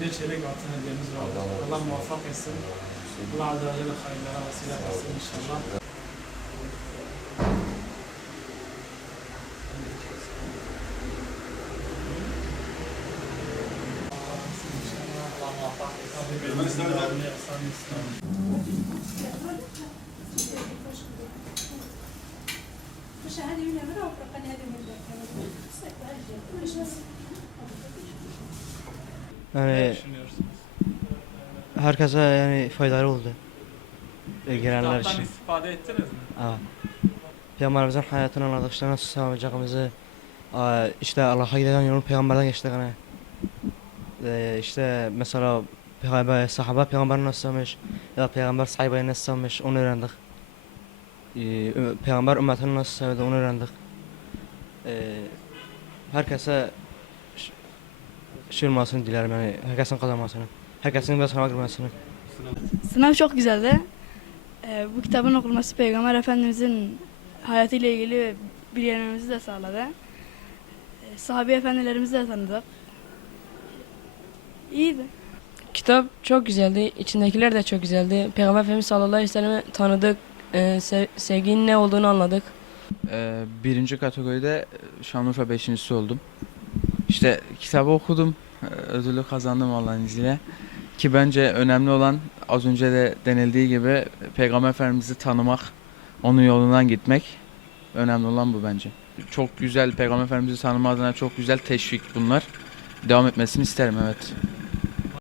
Gece çeyrek altın hediyemiz var. Allah muvaffak etsin. Allah azze ve celle hayırlara vesile etsin inşallah. Allah muvaffak etsin. Devamlı ihsan etsin. مشاهدي من المرة وفرقني هذه من Ne Yani düşünüyorsunuz? herkese yani faydalı oldu. E, gelenler Kitaptan için. istifade ettiniz mi? Evet. Peygamberimizin hayatını anladık, işte nasıl sağlayacağımızı, e, işte Allah'a giden yolun peygamberden geçtik hani. E, işte mesela peygamber, sahabe peygamber nasıl sevmiş, ya da peygamber sahabeyi nasıl sevmiş onu öğrendik. E, ü- peygamber ümmetini nasıl sevdi onu öğrendik. E, herkese şey olmasını dilerim yani, herkesin kazanmasını, herkesin bir sınava girmesini. Sınav çok güzeldi. Ee, bu kitabın okunması Peygamber Efendimizin hayatıyla ilgili bilgilerimizi de sağladı. Ee, sahabe efendilerimizi de tanıdık. İyiydi. Kitap çok güzeldi. İçindekiler de çok güzeldi. Peygamber Efendimiz sallallahu aleyhi ve sellem'i tanıdık. Ee, se- sevginin ne olduğunu anladık. Ee, birinci kategoride e, Şanlıurfa beşincisi oldum. İşte kitabı okudum, e, ödülü kazandım Allah'ın izniyle. Ki bence önemli olan az önce de denildiği gibi Peygamber Efendimiz'i tanımak, onun yolundan gitmek. Önemli olan bu bence. Çok güzel Peygamber Efendimiz'i tanıma adına çok güzel teşvik bunlar. Devam etmesini isterim evet.